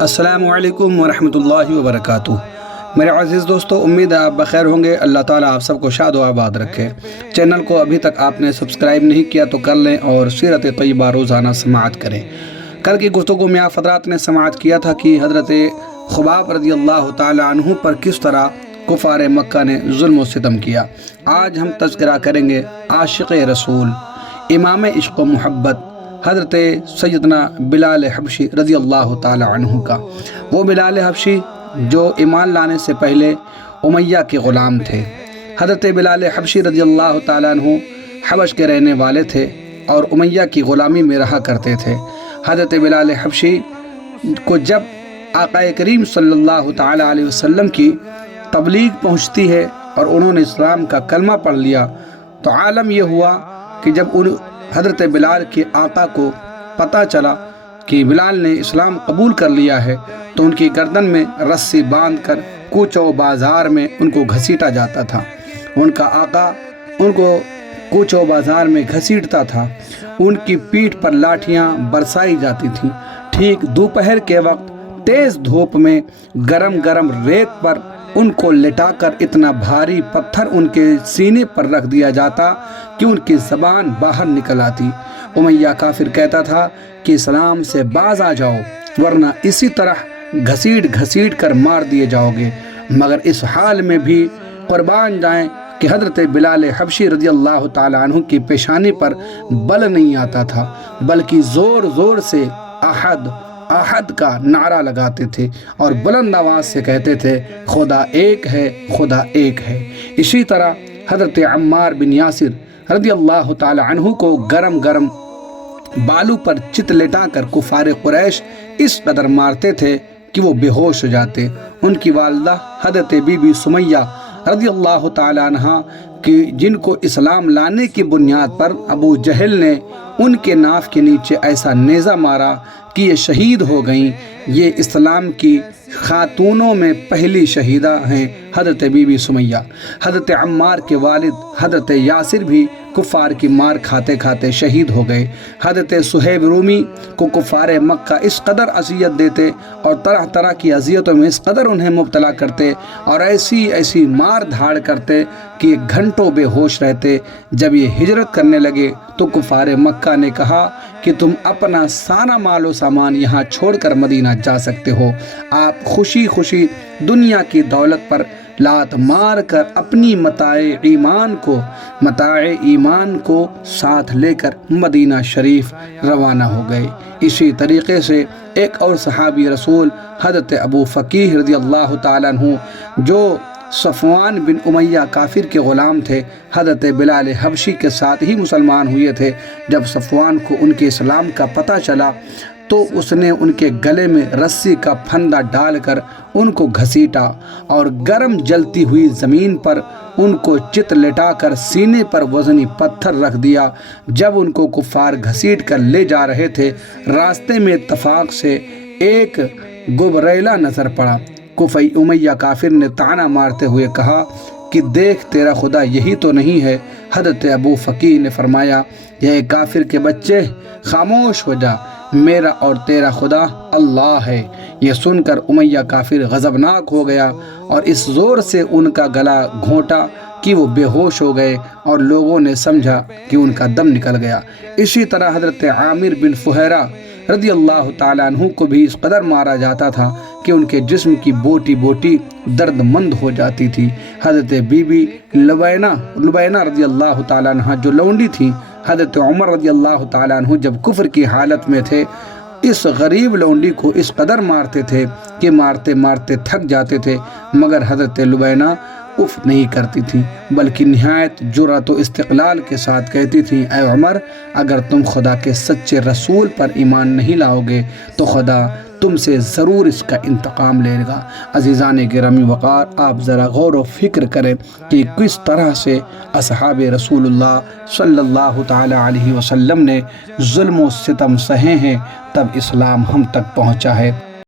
السلام علیکم ورحمۃ اللہ وبرکاتہ۔ میرے عزیز دوستو، امید ہے آپ بخیر ہوں گے۔ اللہ تعالیٰ آپ سب کو شاد و آباد رکھے۔ چینل کو ابھی تک آپ نے سبسکرائب نہیں کیا تو کر لیں اور سیرت طیبہ روزانہ سماعت کریں۔ کل کی گفتگو میں آپ حضرات نے سماعت کیا تھا کہ حضرت خباب رضی اللہ تعالیٰ عنہ پر کس طرح کفار مکہ نے ظلم و ستم کیا۔ آج ہم تذکرہ کریں گے عاشق رسول، امام عشق و محبت حضرت سیدنا بلال حبشی رضی اللہ تعالی عنہ کا۔ وہ بلال حبشی جو ایمان لانے سے پہلے امیہ کے غلام تھے۔ حضرت بلال حبشی رضی اللہ تعالی عنہ حبش کے رہنے والے تھے اور امیہ کی غلامی میں رہا کرتے تھے۔ حضرت بلال حبشی کو جب آقا کریم صلی اللہ تعالی علیہ وسلم کی تبلیغ پہنچتی ہے اور انہوں نے اسلام کا کلمہ پڑھ لیا تو عالم یہ ہوا کہ جب حضرت بلال کے آقا کو پتہ چلا کہ بلال نے اسلام قبول کر لیا ہے تو ان کی گردن میں رسی باندھ کر کوچ و بازار میں ان کو گھسیٹا جاتا تھا۔ ان کا آقا ان کو کوچ و بازار میں گھسیٹتا تھا، ان کی پیٹھ پر لاٹھیاں برسائی جاتی تھیں۔ ٹھیک دوپہر کے وقت تیز دھوپ میں گرم گرم ریت پر ان کو لٹا کر اتنا بھاری پتھر ان کے سینے پر رکھ دیا جاتا کہ ان کی زبان باہر نکل آتی۔ امیہ کافر کہتا تھا کہ اسلام سے باز آ جاؤ ورنہ اسی طرح گھسیٹ گھسیٹ کر مار دیے جاؤ گے، مگر اس حال میں بھی قربان جائیں کہ حضرت بلال حبشی رضی اللہ تعالیٰ عنہ کی پیشانی پر بل نہیں آتا تھا، بلکہ زور زور سے احد احد کا نعرہ لگاتے تھے اور بلند آواز سے کہتے تھے خدا ایک ہے، خدا ایک ہے۔ اسی طرح حضرت عمار بن یاسر رضی اللہ تعالی عنہ کو گرم گرم بالو پر چت لٹا کر کفار قریش اس قدر مارتے تھے کہ وہ بے ہوش ہو جاتے۔ ان کی والدہ حضرت بی بی سمیہ رضی اللہ تعالی عنہ کہ جن کو اسلام لانے کی بنیاد پر ابو جہل نے ان کے ناف کے نیچے ایسا نیزہ مارا کہ یہ شہید ہو گئیں۔ یہ اسلام کی خاتونوں میں پہلی شہیدہ ہیں حضرت بی بی سمیہ۔ حضرت عمار کے والد حضرت یاسر بھی کفار کی مار کھاتے کھاتے شہید ہو گئے۔ حضرت صہیب رومی کو کفار مکہ اس قدر اذیت دیتے اور طرح طرح کی اذیتوں میں اس قدر انہیں مبتلا کرتے اور ایسی مار دھاڑ کرتے کہ یہ گھنٹوں بے ہوش رہتے۔ جب یہ ہجرت کرنے لگے تو کفار مکہ نے کہا کہ تم اپنا سارا مال و سامان یہاں چھوڑ کر مدینہ جا سکتے ہو، آپ خوشی خوشی دنیا کی دولت پر لات مار کر اپنی متاع ایمان کو ساتھ لے کر مدینہ شریف روانہ ہو گئے۔ اسی طریقے سے ایک اور صحابی رسول حضرت ابو فقیہ رضی اللہ تعالیٰ عنہ جو صفوان بن امیہ کافر کے غلام تھے، حضرت بلال حبشی کے ساتھ ہی مسلمان ہوئے تھے۔ جب صفوان کو ان کے اسلام کا پتہ چلا تو اس نے ان کے گلے میں رسی کا پھندا ڈال کر ان کو گھسیٹا اور گرم جلتی ہوئی زمین پر ان کو چت لٹا کر سینے پر وزنی پتھر رکھ دیا۔ جب ان کو کفار گھسیٹ کر لے جا رہے تھے، راستے میں اتفاق سے ایک گبریلا نظر پڑا۔ کفی امیہ کافر نے طعنہ مارتے ہوئے کہا کہ دیکھ تیرا خدا یہی تو نہیں ہے۔ حضرت ابو فقیہ نے فرمایا یہ کافر کے بچے خاموش ہو جا، میرا اور تیرا خدا اللہ ہے۔ یہ سن کر امیہ کافر غضبناک ہو گیا اور اس زور سے ان کا گلا گھونٹا کہ وہ بے ہوش ہو گئے اور لوگوں نے سمجھا کہ ان کا دم نکل گیا۔ اسی طرح حضرت عامر بن فہیرہ رضی اللہ تعالیٰ عنہ کو بھی اس قدر مارا جاتا تھا کہ ان کے جسم کی بوٹی بوٹی درد مند ہو جاتی تھی۔ حضرت بی بی لبینہ رضی اللہ تعالیٰ عنہ جو لونڈی تھی، حضرت عمر رضی اللہ تعالیٰ عنہ جب کفر کی حالت میں تھے اس غریب لونڈی کو اس قدر مارتے تھے کہ مارتے مارتے تھک جاتے تھے، مگر حضرت لبینہ اف نہیں کرتی تھی بلکہ نہایت جرأت و استقلال کے ساتھ کہتی تھیں اے عمر، اگر تم خدا کے سچے رسول پر ایمان نہیں لاؤ گے تو خدا تم سے ضرور اس کا انتقام لے گا۔ عزیزان گرامی وقار، آپ ذرا غور و فکر کریں کہ کس طرح سے اصحاب رسول اللہ صلی اللہ تعالی علیہ وسلم نے ظلم و ستم سہے ہیں، تب اسلام ہم تک پہنچا ہے۔